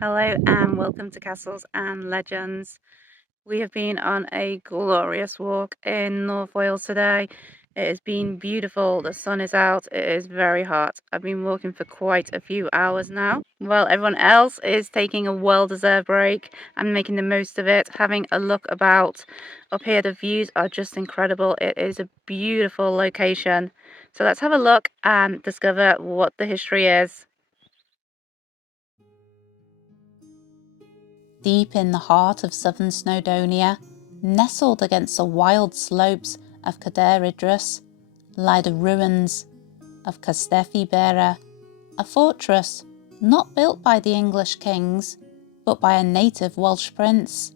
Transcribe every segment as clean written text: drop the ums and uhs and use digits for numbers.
Hello and welcome to Castles and Legends. We have been on a glorious walk in North Wales today. It has been beautiful. The sun is out. It is very hot. I've been walking for quite a few hours now. While everyone else is taking a well-deserved break and making the most of it, having a look about. Up here, the views are just incredible. It is a beautiful location. So let's have a look and discover what the history is. Deep in the heart of southern Snowdonia, nestled against the wild slopes of Cadair Idris, lie the ruins of Castell y Bere, a fortress not built by the English kings, but by a native Welsh prince.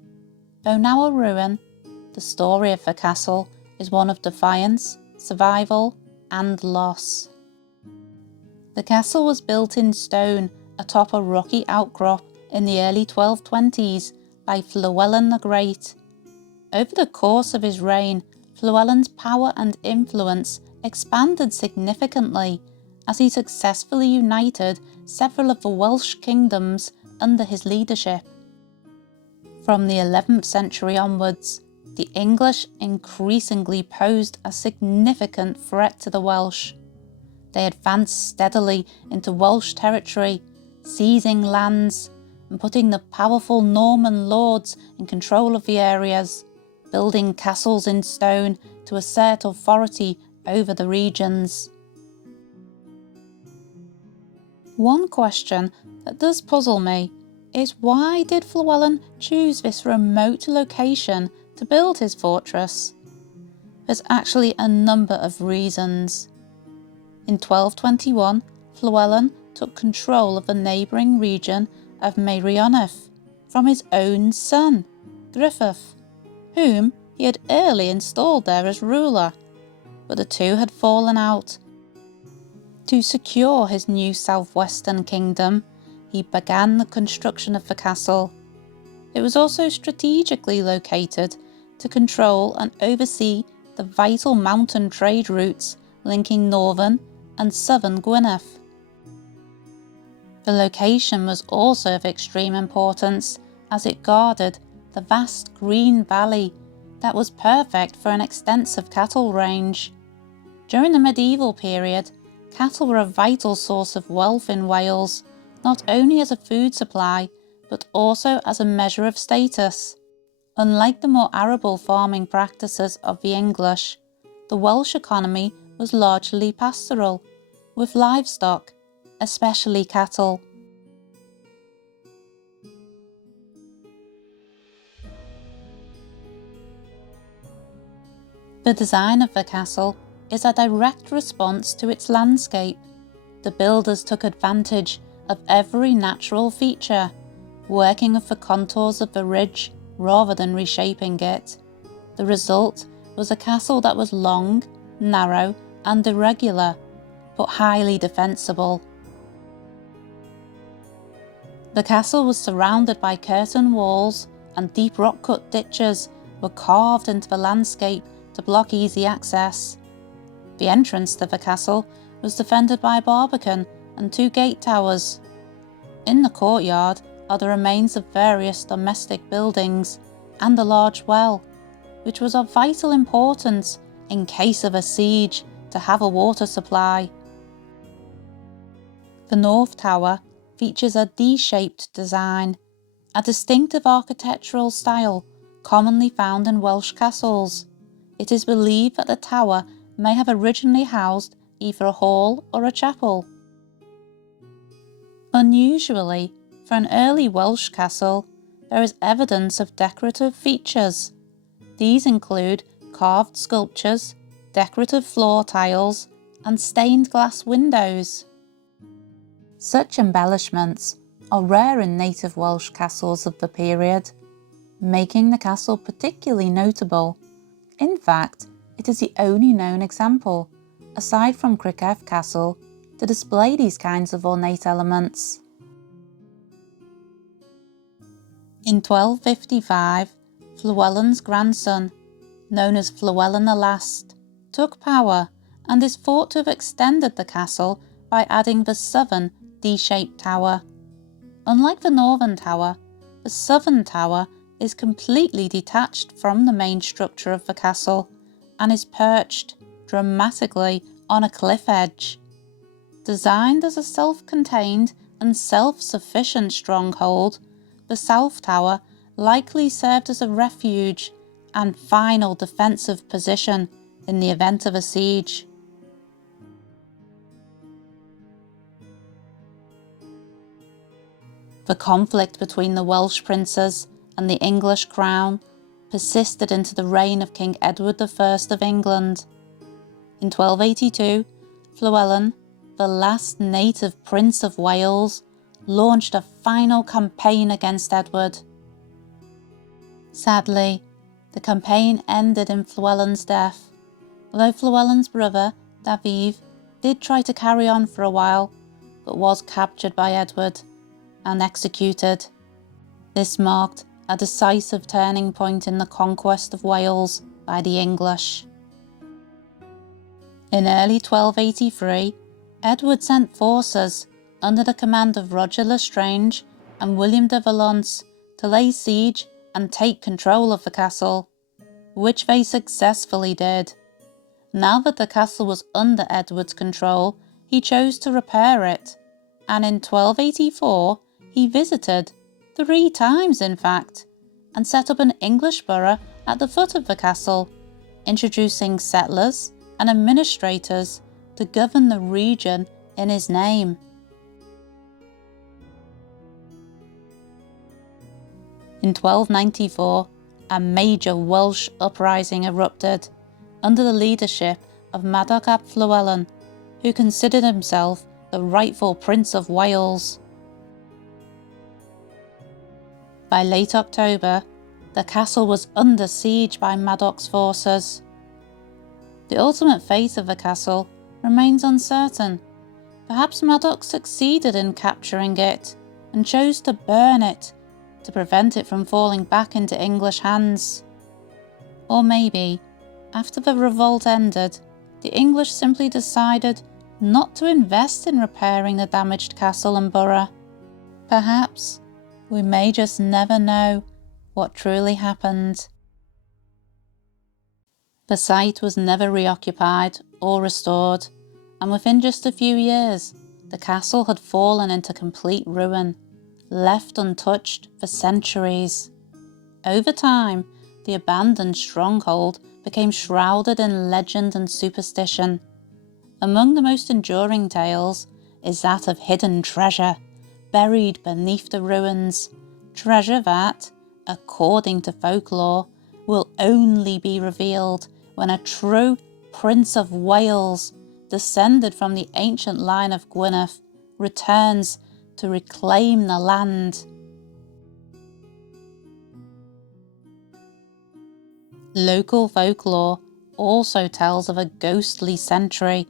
Though now a ruin, the story of the castle is one of defiance, survival, and loss. The castle was built in stone atop a rocky outcrop in the early 1220s by Llywelyn the Great. Over the course of his reign, Llywelyn's power and influence expanded significantly as he successfully united several of the Welsh kingdoms under his leadership. From the 11th century onwards, the English increasingly posed a significant threat to the Welsh. They advanced steadily into Welsh territory, seizing lands and putting the powerful Norman lords in control of the areas, building castles in stone to assert authority over the regions. One question that does puzzle me is why did Llywelyn choose this remote location to build his fortress? There's actually a number of reasons. In 1221, Llywelyn took control of the neighbouring region of Meirionnydd from his own son, Griffith, whom he had early installed there as ruler, but the two had fallen out. To secure his new southwestern kingdom, he began the construction of the castle. It was also strategically located to control and oversee the vital mountain trade routes linking northern and southern Gwynedd. The location was also of extreme importance as it guarded the vast green valley that was perfect for an extensive cattle range. During the medieval period, cattle were a vital source of wealth in Wales, not only as a food supply, but also as a measure of status. Unlike the more arable farming practices of the English, the Welsh economy was largely pastoral, with livestock, especially cattle. The design of the castle is a direct response to its landscape. The builders took advantage of every natural feature, working with the contours of the ridge rather than reshaping it. The result was a castle that was long, narrow, and irregular, but highly defensible. The castle was surrounded by curtain walls, and deep rock-cut ditches were carved into the landscape to block easy access. The entrance to the castle was defended by a barbican and two gate towers. In the courtyard are the remains of various domestic buildings and a large well, which was of vital importance in case of a siege to have a water supply. The North Tower features a D-shaped design, a distinctive architectural style commonly found in Welsh castles. It is believed that the tower may have originally housed either a hall or a chapel. Unusually, for an early Welsh castle, there is evidence of decorative features. These include carved sculptures, decorative floor tiles, and stained glass windows. Such embellishments are rare in native Welsh castles of the period, making the castle particularly notable. In fact, it is the only known example, aside from Criccieth Castle, to display these kinds of ornate elements. In 1255, Llywelyn's grandson, known as Llywelyn the Last, took power and is thought to have extended the castle by adding the southern D-shaped tower. Unlike the northern tower, the southern tower is completely detached from the main structure of the castle and is perched dramatically on a cliff edge. Designed as a self-contained and self-sufficient stronghold, the South Tower likely served as a refuge and final defensive position in the event of a siege. The conflict between the Welsh princes and the English crown persisted into the reign of King Edward I of England. In 1282, Llywelyn, the last native prince of Wales, launched a final campaign against Edward. Sadly, the campaign ended in Llywelyn's death, although Llywelyn's brother, Dafydd, did try to carry on for a while, but was captured by Edward and executed. This marked a decisive turning point in the conquest of Wales by the English. In early 1283, Edward sent forces under the command of Roger Lestrange and William de Valence to lay siege and take control of the castle, which they successfully did. Now that the castle was under Edward's control, he chose to repair it, and in 1284 he visited, 3 times in fact, and set up an English borough at the foot of the castle, introducing settlers and administrators to govern the region in his name. In 1294, a major Welsh uprising erupted under the leadership of Madoc ap Llywelyn, who considered himself the rightful Prince of Wales. By late October, the castle was under siege by Madoc's forces. The ultimate fate of the castle remains uncertain. Perhaps Madoc succeeded in capturing it and chose to burn it to prevent it from falling back into English hands. Or maybe, after the revolt ended, the English simply decided not to invest in repairing the damaged castle and borough. Perhaps we may just never know what truly happened. The site was never reoccupied or restored, and within just a few years, the castle had fallen into complete ruin, left untouched for centuries. Over time, the abandoned stronghold became shrouded in legend and superstition. Among the most enduring tales is that of hidden treasure buried beneath the ruins, treasure that, according to folklore, will only be revealed when a true Prince of Wales, descended from the ancient line of Gwynedd, returns to reclaim the land. Local folklore also tells of a ghostly sentry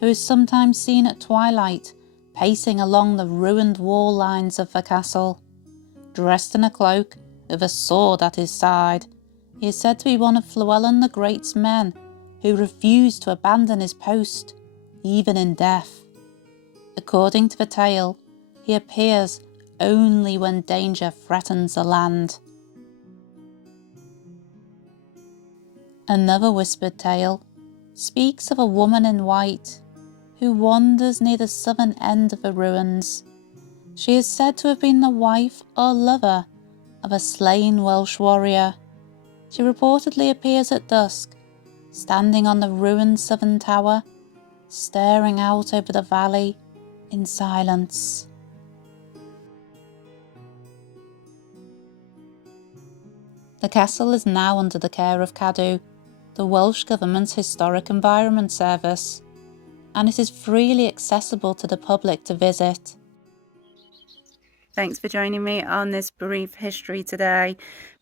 who is sometimes seen at twilight pacing along the ruined wall lines of the castle. Dressed in a cloak, with a sword at his side, he is said to be one of Llywelyn the Great's men who refused to abandon his post, even in death. According to the tale, he appears only when danger threatens the land. Another whispered tale speaks of a woman in white who wanders near the southern end of the ruins. She is said to have been the wife or lover of a slain Welsh warrior. She reportedly appears at dusk, standing on the ruined southern tower, staring out over the valley in silence. The castle is now under the care of Cadw, the Welsh Government's Historic Environment Service, and it is freely accessible to the public to visit. Thanks for joining me on this brief history today,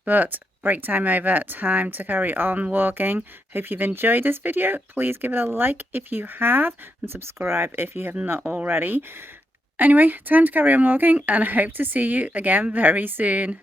but break time over, time to carry on walking. Hope you've enjoyed this video. Please give it a like if you have, and subscribe if you have not already. Anyway, time to carry on walking, and I hope to see you again very soon.